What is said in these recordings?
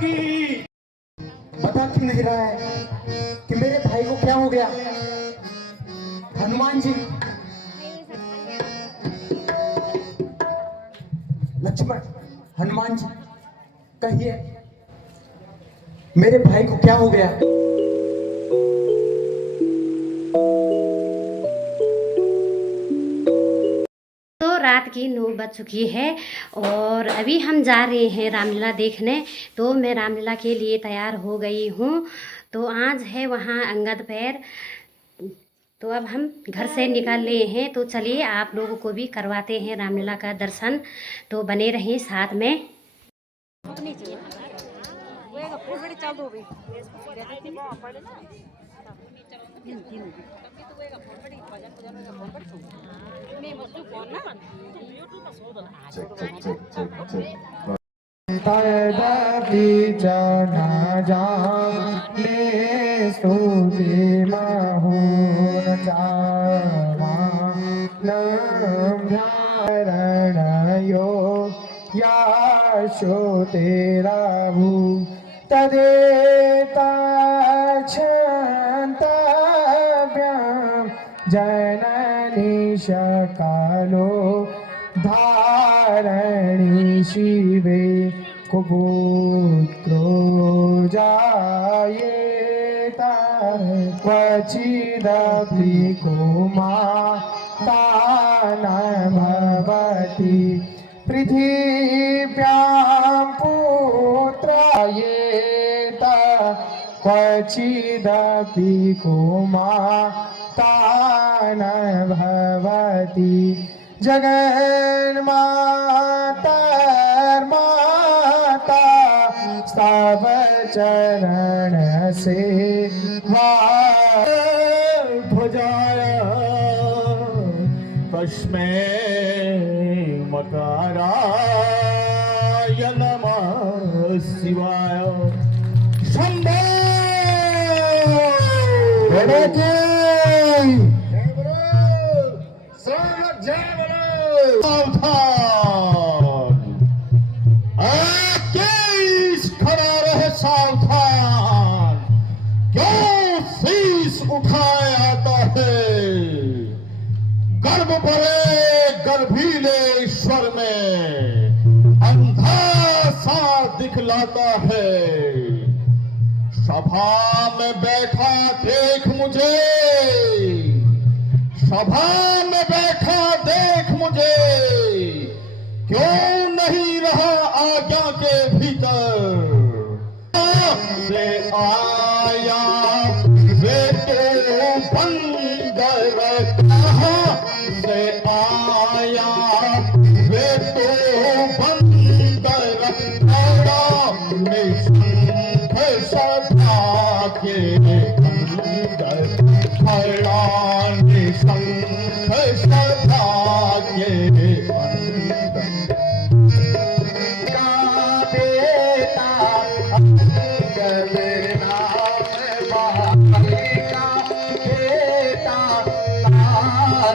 की। बता क्यों नहीं रहा है कि मेरे भाई को क्या हो गया? हनुमान जी, लक्ष्मण, हनुमान जी, कहिए मेरे भाई को क्या हो गया? तो रात की 9 बज चुकी है और अभी हम जा रहे हैं रामलीला देखने। तो मैं रामलीला के लिए तैयार हो गई हूँ। तो आज है वहाँ अंगद पैर। तो अब हम घर से निकल रहे हैं। तो चलिए आप लोगों को भी करवाते हैं रामलीला का दर्शन। तो बने रहें साथ में। जाना जाने स्तुति महूर ध्यारणयो याशो तेरा भू तदेता क्षन्तव्यं जननी शकालो धारणी शिवे कुपुत्रो जायेता क्वचिदपि कुमाता न भवति पृथिव्यां पुत्रायेता क्वचिदपि कुमाता न भवति जगन्माता स्तव चरण से ध्वजाय तस्मै मकाराय नमः शिवाय शंभो सावधान, क्यों शीश उठाया आता है? गर्भ परे गर्भीले ईश्वर में अंधा सा दिखलाता है। सभा में बैठा देख मुझे, सभा में बैठा देख मुझे, क्यों नहीं रहा आज्ञा के भीतर? से आया वे तो बंदर, कहाँ से आया वे तो बंदर, निशंख सभा के अंदर, खड़ा निशंख सभा के अंदर का बेटा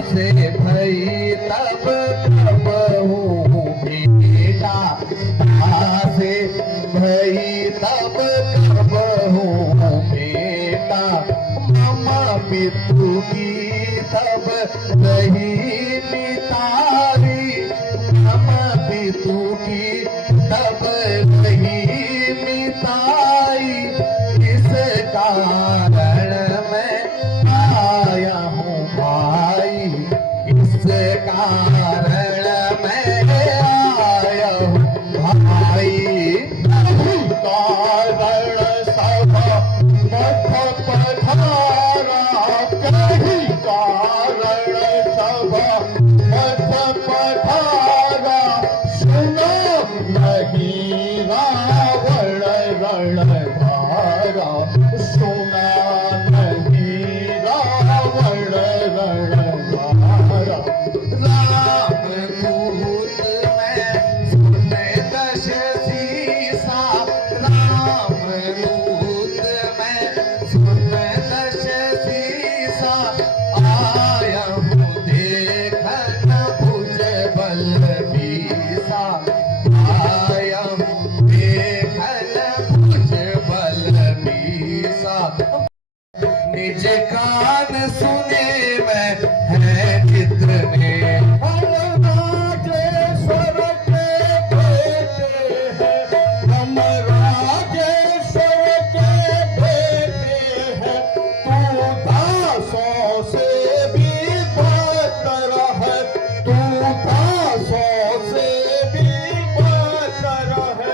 से भई तब कब हूँ बेटा, से भई तब कब हूँ बेटा, मामा पितु की तब रही मितारी, मामा पितु की तब रही मिताई। इस कारण मैं आया हूँ भाई, इस कारण मैं आया हूँ भाई। कारण सब मठ पधारा, कहीं कारण सब मठ पधारा, सुनो नहीं रावण रण धारा, सुना नहीं रावण रण धारा। रामदूत में सुने दश सीसा, रामदूत में सुने दश सीसा, आया हूँ देखन भुज बल बीसा, आया हूँ देखन कान सुने मैं है जितने हम राजेश्वर के बेटे हैं, हम राजेश्वर के बेटे हैं। तू दासों से भी बदतर है, तू दासों से भी बदतर है।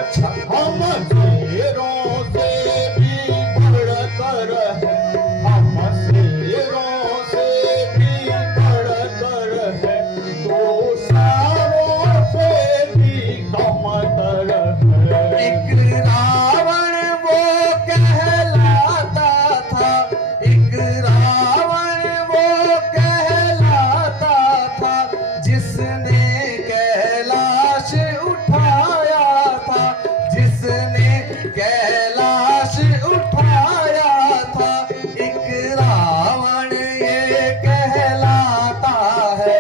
हम शेरों से भी बढ़कर है, हम शेरों से भी बढ़कर है। तू सारों से भी कमतर है। एक रावण वो कहलाता था, एक रावण वो कहलाता था, जिसने कैलाश उठाया था, जिसने कैलाश उठाया था। एक रावण ये कहलाता है,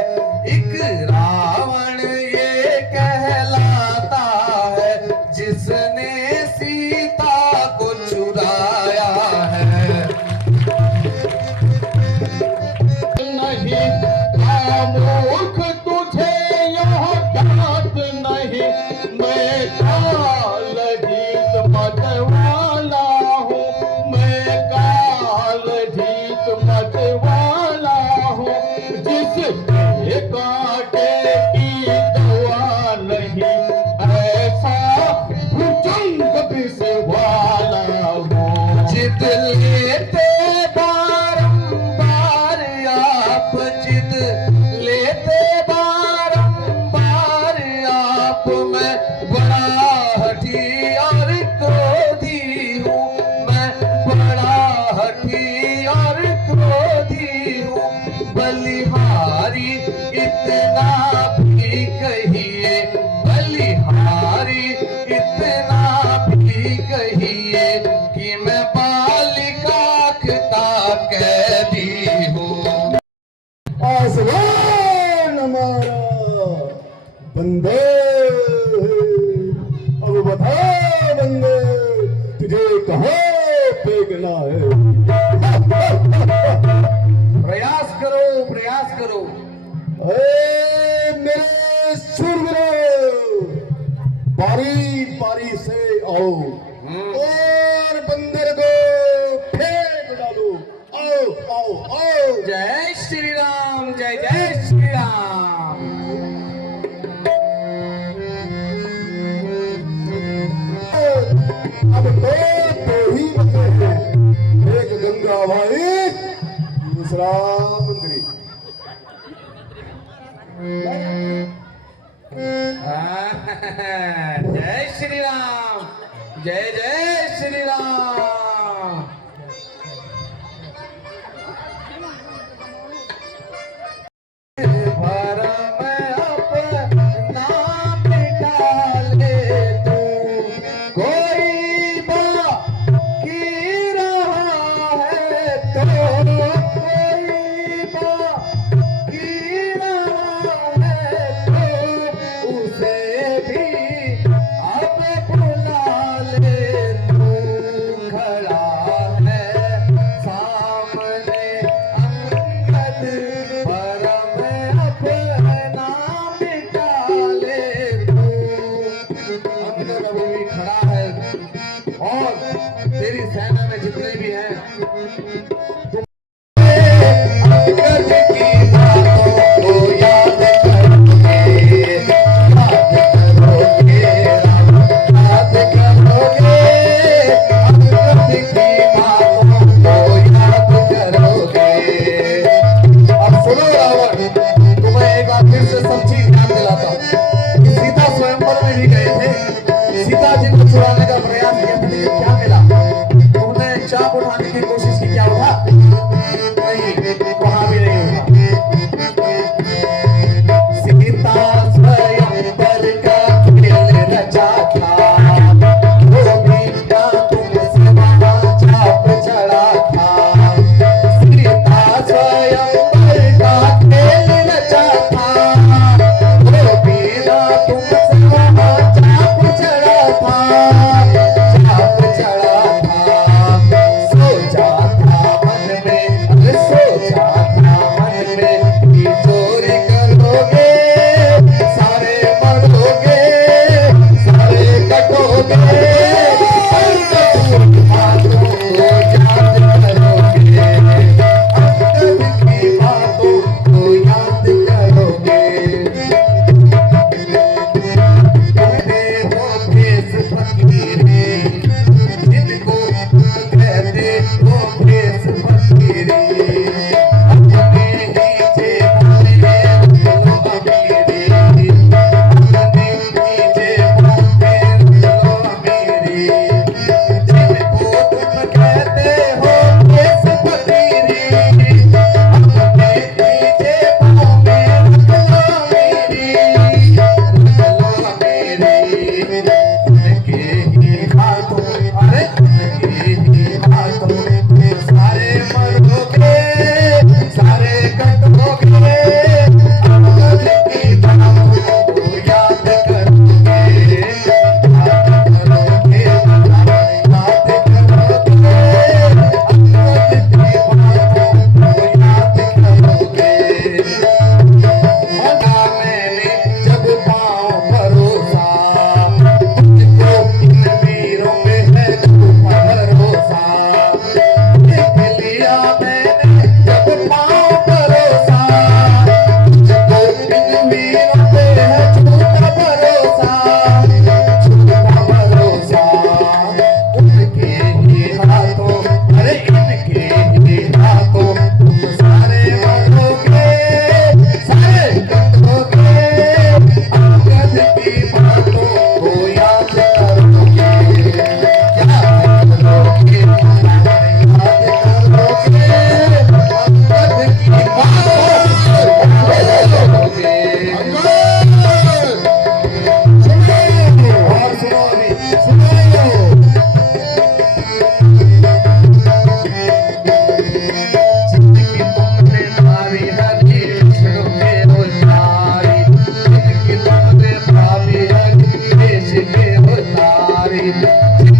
एक रावण ये कहलाता है, जिसने सीता को चुराया है। नहीं खामोश तुझे यह ज्ञात नहीं, मैं काल जीत मत वाला हूँ, मैं काल जीत मत वाला हूँ। जिसके कांटे की दवा नहीं, ऐसा भुजंग विष वाला हूँ। जिद लेते बारंबार आप, जिद लेते बारंबार आप। मैं बड़ा हठी और क्रोधी हूँ, मैं बड़ा हठी और क्रोधी हूँ। बलिहारी इतना भी कहिए, बलिहारी इतना भी कहिए कि मैं बालिका का कैदी हूँ। आसमान हमारा बंदे, अब बता बंदे तुझे कहाँ फेंकना है। प्रयास करो, प्रयास करो। मेरे शूरवीरों, बारी बारी से आओ और बंदर को फेंक डालो। आओ आओ आओ। जय श्री राम, जय जय श्री राम। अब तो ही बचे हैं, एक गंगा भाई, दूसरा मंत्री। जय श्री राम, जय जय श्री राम। भरम अपना मिटा ले तू, कोई बाकी रहा है तो, कोई बाकी रहा है तो, उसे भी अब बुला ले तू। खड़ा है सामने अंगद, भरम अपना मिटा ले तू। अंगद अभी भी खड़ा है और तेरी सेना में जितने भी हैं, अंगद की बातों को याद करोगे, याद करोगे राम, याद करोगे। अंगद की बातों को याद करोगे। अब सुनो रावण, तुम्हें एक बार फिर से सब चीज ध्यान दिलाता हूँ कि सीता स्वयंवर में भी गए थे, सीता जी को छुड़ाने का प्रयास किया था, लेकिन क्या मिला? तुमने चाप उठाने की कोशिश की, क्या हुआ?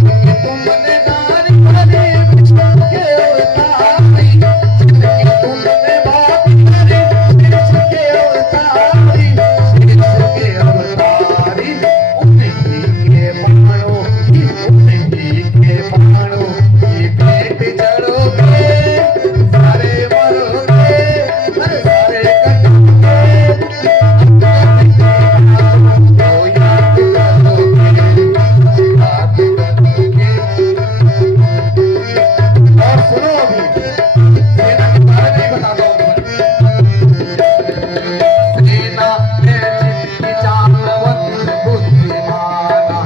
तुमने नारी भरी विष्णु के अवतारी, जिनकी तुमने बात करी विष्णु के अवतारी, विष्णु के अवतारी, उन्हीं के बाणों की, उन्हीं के बाणों की भेंट चढ़ोगे, सारे मरोगे, अरे सारे कटोगे, तो याद करोगे, याद करोगे। और सुनो अभी सेना के बारे में बताता हूँ। सेना में जिनकी चालवंत बुद्धिमाना,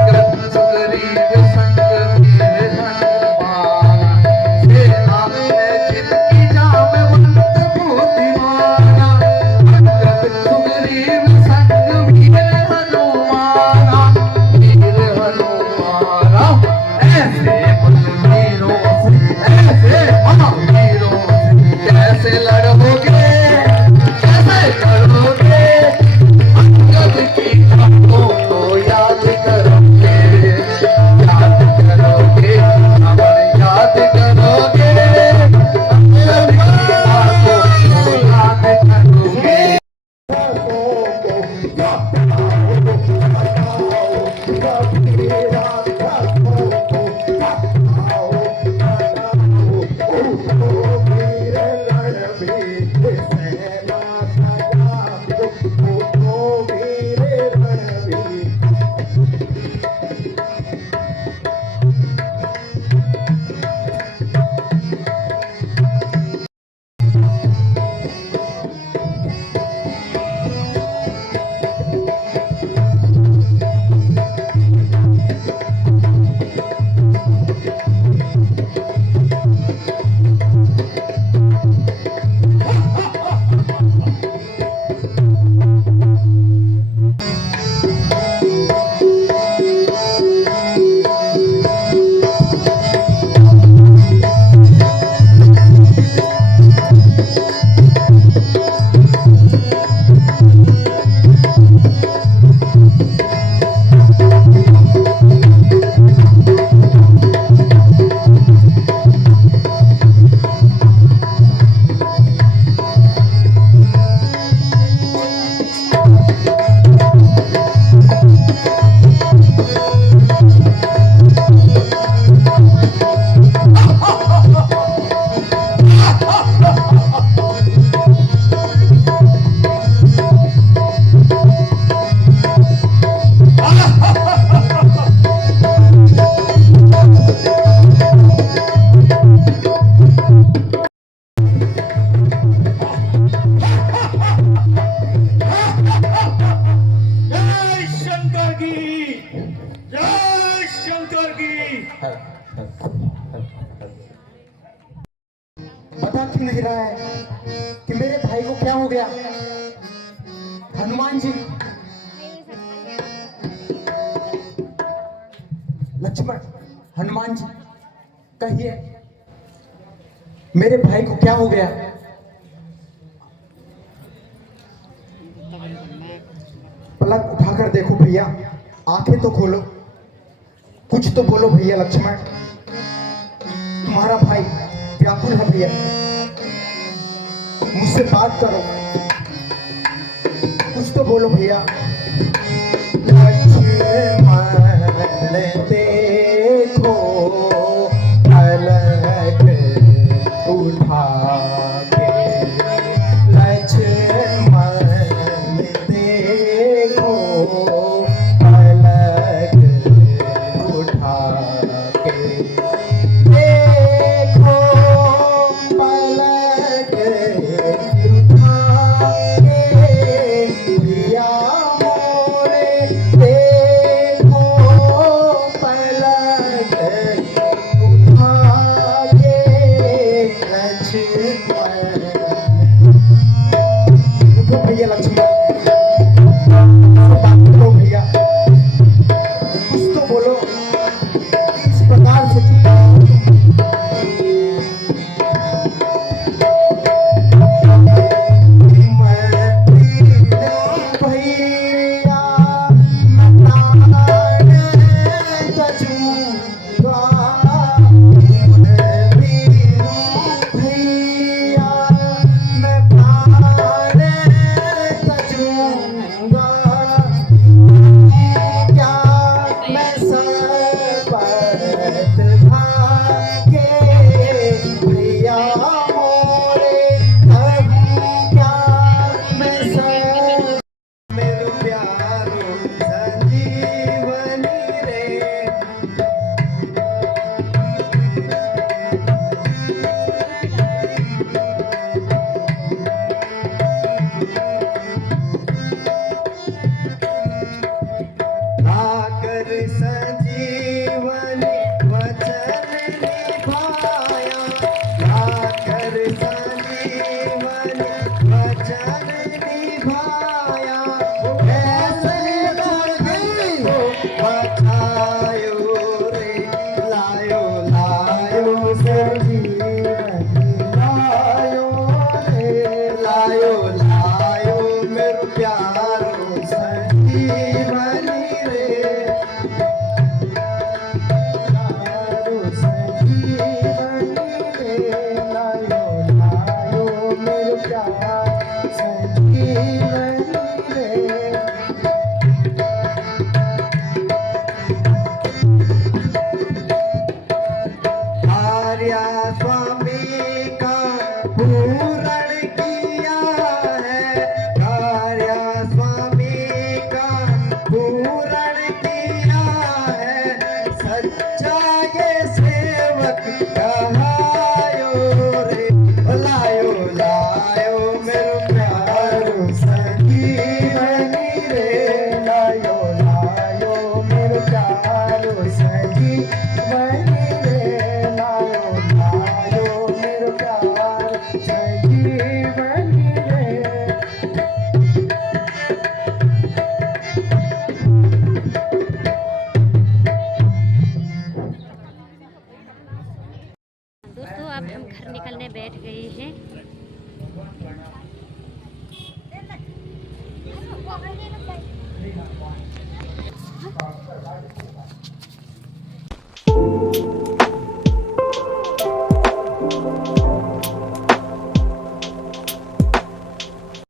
अग्रत सुग्रीव संग वीर हनुमाना। सेना में जिनकी चालवंत बुद्धिमाना, अग्रत सुग्रीव संग वीर हनुमाना, वीर हनुमाना। ऐसे बलवीरों से, ऐसे महावीरों से कैसे लड़ोगे, कैसे लड़ोगे। अंगद की बातों को याद करोगे, याद करोगे, हमारे याद करोगे। अंगद की बातों को याद करोगे। जय शंकर की, जय शंकर की। पता क्यों नहीं रहा है कि मेरे भाई को क्या हो गया? हनुमान जी, लक्ष्मण, हनुमान जी, कहिए मेरे भाई को क्या हो गया? पलक उठाकर देखो भैया, आंखें तो खोलो, कुछ तो बोलो भैया। लक्ष्मण, तुम्हारा भाई व्याकुल है भैया, मुझसे बात करो, कुछ तो बोलो भैया। लक्ष्मण देखो पलक उठा के, लक्ष्मण देखो पलक उठा के, देखो पलक उठा के, प्रिया मोरे देखो पलक उठा के, लक्ष्मण। उठो भैया लक्ष्मण, बात करो भैया, कुछ तो बोलो, इस प्रकार से सच्चा ये सेवक कहायो रे लायो लायो मेरो प्यारो संजीवनी रे लायो लायो मेरो प्यारो संजीवनी रे लायो लायो मेरो प्यारो संजीवनी रे दोस्तों अब हम घर निकलने बैठ गए हैं।